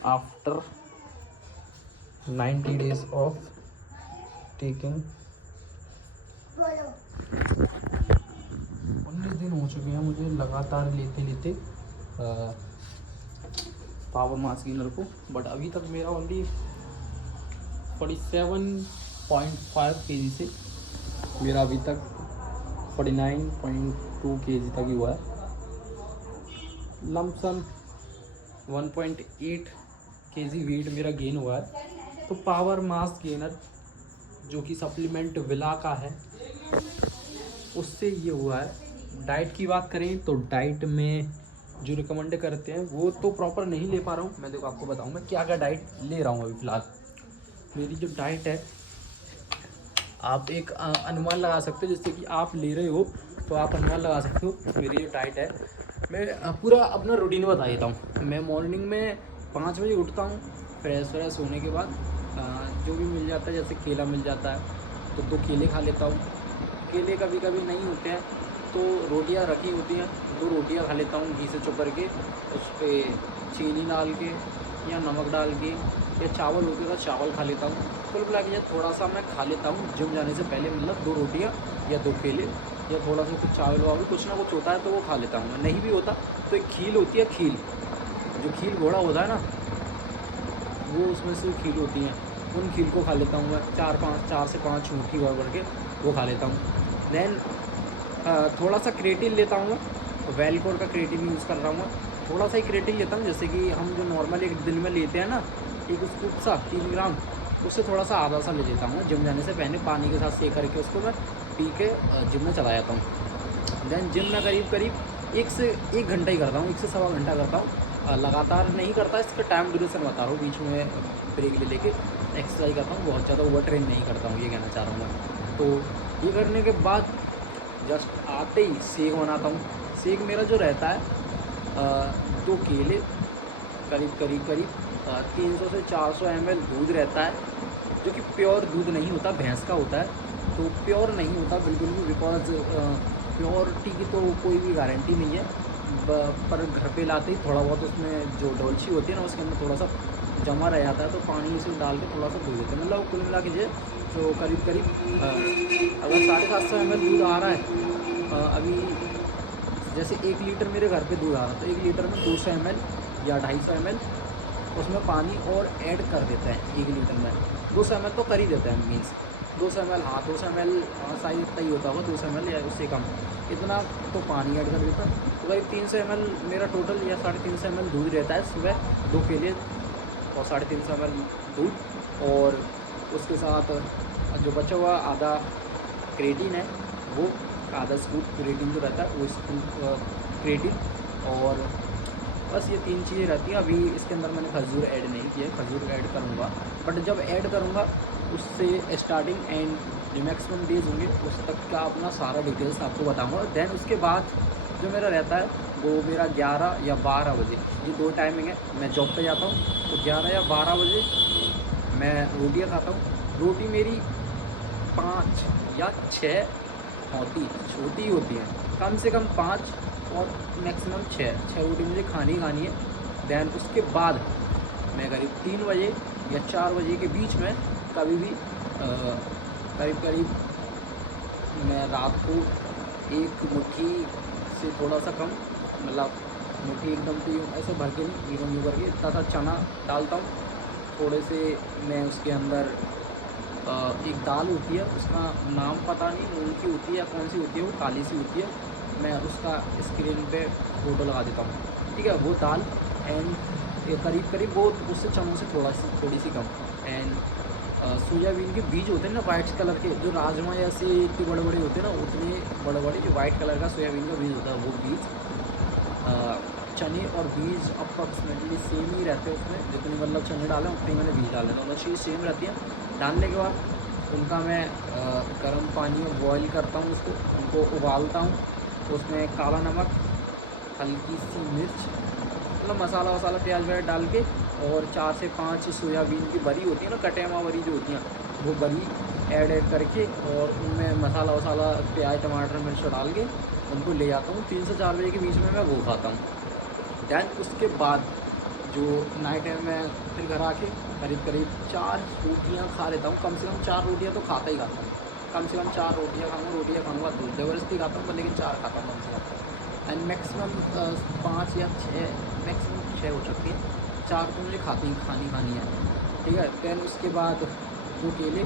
After 90 days of taking 19 दिन हो चुके हैं मुझे लगातार लेते लेते पावर मास गेनर को, बट अभी तक मेरा ओनली 47.5 kg से मेरा अभी तक 49.2 kg तक ही हुआ है। लमसम 1.8 kg वेट मेरा गेन हुआ है। तो पावर मास गेनर जो कि सप्लीमेंट विला का है उससे ये हुआ है। डाइट की बात करें तो डाइट में जो रिकमेंड करते हैं वो तो प्रॉपर नहीं ले पा रहा हूँ मैं। देखो आपको बताऊँ मैं क्या क्या डाइट ले रहा हूँ अभी फ़िलहाल। मेरी जो डाइट है आप एक अनुमान लगा सकते हो, जैसे कि आप ले रहे हो तो आप अनुमान लगा सकते हो। मेरी जो डाइट है मैं पूरा अपना रूटीन बता देता हूँ। मैं मॉर्निंग में 5 बजे उठता हूँ, फ्रेश होने के बाद जो भी मिल जाता है, जैसे केला मिल जाता है तो 2 केले खा लेता हूँ। केले कभी कभी नहीं होते हैं तो रोटियां रखी होती हैं, 2 रोटियां खा लेता हूँ घी से चुपर के, उस पर चीनी डाल के या नमक डाल के, या चावल होते तो चावल खा लेता हूँ। कुल मिला के थोड़ा सा मैं खा लेता हूँ जिम जाने से पहले, मतलब 2 रोटियाँ या 2 केले या थोड़ा सा कुछ चावल वावल कुछ ना कुछ होता है तो वो खा लेता हूँ। नहीं भी होता तो एक खील होती है, खील जो खील घोड़ा होता है ना वो उसमें से खील होती हैं, उन खील को खा लेता हूँ मैं। 4 से 5 मुट्ठी भर के वो खा लेता हूँ। देन थोड़ा सा क्रेटिन लेता हूँ मैं, वेलकोर का क्रेटिन यूज़ कर रहा हूँ मैं। थोड़ा सा ही क्रेटिन लेता हूँ, जैसे कि हम जो नॉर्मल एक दिन में लेते हैं ना, एक स्कूप सा 3 ग्राम, उससे थोड़ा सा आधा सा ले लेता हूँ जिम जाने से पहले, पानी के साथ सेक करके उसको मैं पी के जिम में चला जाता हूँ। देन जिम में करीब 1 से 1 घंटा ही करता हूँ, 1 से सवा घंटा करता हूँ। लगातार नहीं करता, इसका टाइम ड्यूरेशन बता रहा हूँ, बीच में ब्रेक ले लेके एक्सरसाइज करता हूँ। बहुत ज़्यादा ओवर ट्रेन नहीं करता हूँ, ये कहना चाह रहा हूँ मैं। तो ये करने के बाद जस्ट आते ही शेक बनाता हूँ। शेक मेरा जो रहता है 2 केले, करीब 300 से 400 ml दूध रहता है, जो कि प्योर दूध नहीं होता, भैंस का होता है। तो प्योर नहीं होता बिल्कुल भी, बिकॉज प्योरिटी की तो कोई भी गारंटी नहीं है। पर घर पे लाते ही थोड़ा बहुत उसमें जो डोलची होती है ना उसके अंदर थोड़ा सा जमा रह जाता है, तो पानी से डाल के थोड़ा सा धो देते हैं। मतलब कुल मिला के तो करीब अगर 750 ml दूध आ रहा है अभी, जैसे 1 लीटर मेरे घर पे दूध आ रहा है तो 1 लीटर में 200 ml या 250 ml उसमें पानी और ऐड कर देता है। 1 लीटर में 200 ml तो कर ही देता है, मीन्स 200 ml, हाँ 200 ml शायद इतना ही होता होगा, 200 ml या उससे कम, इतना तो पानी ऐड कर देता है। तो करीब 300 ml मेरा टोटल या 350 ml दूध रहता है सुबह 2 केले और 350 ml दूध, और उसके साथ जो बचा हुआ आधा क्रेटिन है, वो आधा स्कूप क्रेटिन जो रहता है वो स्कूप क्रेटिन, और बस ये 3 चीज़ें रहती हैं। अभी इसके अंदर मैंने खजूर ऐड नहीं किया है, खजूर ऐड करूँगा, बट जब ऐड करूँगा उससे स्टार्टिंग एंड जो मैक्सिमम डेज होंगे उस तक का अपना सारा डिटेल्स आपको बताऊँगा। देन उसके बाद जो मेरा रहता है वो मेरा 11 या 12 बजे, ये 2 टाइमिंग है। मैं जॉब पे जाता हूँ तो 11 या 12 बजे मैं रोटियाँ खाता हूँ। रोटी मेरी 5 या 6 होती, छोटी होती हैं, कम से कम 5 और मैक्सिमम 6 रोटी मुझे खानी है। दैन उसके बाद मैं करीब 3 बजे या 4 बजे के बीच में कभी भी करीब मैं रात को 1 मुट्ठी से थोड़ा सा कम, मतलब मुट्ठी एकदम तो ऐसे भर के नहीं, एकदम यूँ करके इतना सा चना डालता हूँ। थोड़े से मैं उसके अंदर एक दाल होती है, उसका नाम पता नहीं, मूंग की होती है या कौन सी होती है, वो काली सी होती है, मैं उसका स्क्रीन पे फोटो लगा देता हूँ, ठीक है, वो दाल। एंड करीब वो उससे चमों से थोड़ी सी कम। एंड सोयाबीन के बीज होते हैं ना वाइट कलर के, जो राजमा जैसे इतने बड़े बड़े होते हैं ना, उतने बड़े बड़े जो वाइट कलर का सोयाबीन का बीज होता है, वो बीज। चने और बीज अप्रॉक्सीमेटली सेम ही रहते हैं उसमें, जितने मतलब चने डालें उतने मैंने बीज डाले, दोनों चीज़ सेम रहती है। डालने के बाद उनका मैं गर्म पानी में बॉईल करता हूँ, उनको उबालता हूँ, उसमें काला नमक, हल्की सी मिर्च, मतलब मसाला वसाला प्याज व्याज डाल के, और 4 से 5 सोयाबीन की बरी होती है ना, कटेमा बरी जो होती हैं, वो बरी ऐड करके, और उनमें मसाला वसाला प्याज टमाटर मिर्च डाल के उनको ले जाता हूँ। 3 से 4 बजे के बीच में मैं वो खाता हूँ। दैन उसके बाद जो नाइट में मैं फिर घर आके करीब 4 रोटियाँ खा लेता हूँ, कम से कम 4 रोटियाँ तो खाता ही खाता हूँ। कम से कम 4 रोटियाँ खाऊँगा तो ज़बरदस्ती खाता हूँ, पर लेकिन 4 खाता हूँ कम से कम। एंड मैक्सिमम 5 या 6, मैक्सिमम 6 हो सकती है, 4 तो मुझे खानी है, ठीक है। दैन उसके बाद 2 केले,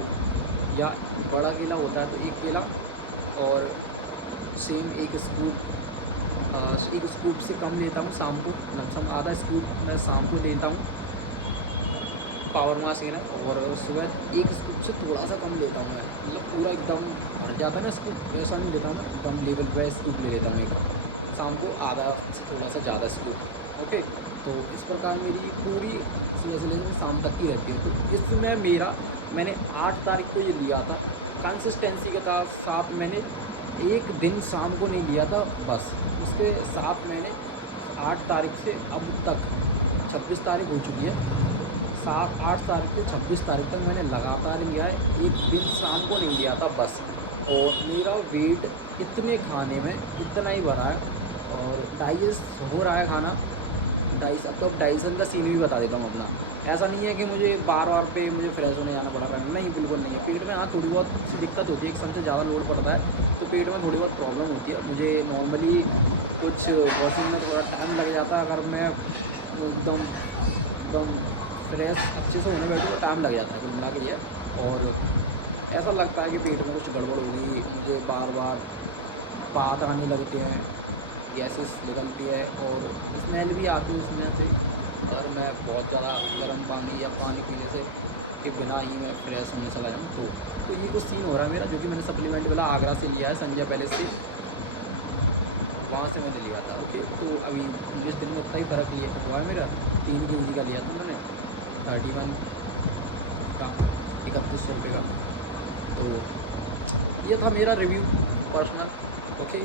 या बड़ा केला होता है तो 1 केला, और सेम 1 स्कूप से कम लेता हूँ शाम को, लमसम आधा स्कूप मैं शाम को लेता हूँ पावर मास गेनर, और सुबह 1 स्कूप से थोड़ा सा कम लेता हूँ मैं, मतलब पूरा एकदम भर जाता है ना स्कूप, ऐसा नहीं लेता हूँ मैं, एकदम लेवल पे स्कूप ले लेता हूँ एक, शाम को आधा से थोड़ा सा ज़्यादा स्कूप। ओके, तो इस प्रकार मेरी पूरी सीजन शाम तक की रहती है। तो इसमें मैंने 8 तारीख को ये लिया था, कंसिस्टेंसी के साथ मैंने 1 दिन शाम को नहीं लिया था बस, उसके साथ मैंने 8 तारीख से अब तक 26 तारीख हो चुकी है, 8 तारीख से 26 तारीख तक मैंने लगातार लिया है, 1 दिन शाम को नहीं लिया था बस। और मेरा वेट इतने खाने में इतना ही बढ़ा है, और डाइजेस्ट हो रहा है खाना। अब तो डाइजेशन का सीन भी बता देता हूँ अपना। ऐसा नहीं है कि मुझे बार पे मुझे फ्रेश होने जाना पड़ा है, नहीं, बिल्कुल नहीं है। पेट में हाँ थोड़ी बहुत सी दिक्कत होती है, एकदम से ज़्यादा लोड पड़ता है तो पेट में थोड़ी बहुत प्रॉब्लम होती है। मुझे नॉर्मली कुछ वॉशिंग में थोड़ा टाइम लग जाता है, अगर मैं एकदम फ्रेश अच्छे से होने बैठूँ तो टाइम लग जाता है कुल मिला के ये। और ऐसा लगता है कि पेट में कुछ गड़बड़ होगी, मुझे बार बात आने लगते हैं, गैसेस निकलती है और स्मेल भी आती है उसमें से, अगर मैं बहुत ज़्यादा गर्म पानी या पानी पीने से के बिना ही मैं फ्रेश होने चला जाऊँ तो ये कुछ सीन हो रहा है मेरा, जो कि मैंने सप्लीमेंट वाला आगरा से लिया है, संजय पैलेस से, वहाँ से मैंने लिया था। ओके, तो अभी 19 दिन में उतना ही फ़र्क लिया हुआ है मेरा। 3 kg का लिया था मैंने, 31 का, 3100 रुपये का। तो ये था मेरा रिव्यू पर्सनल। ओके।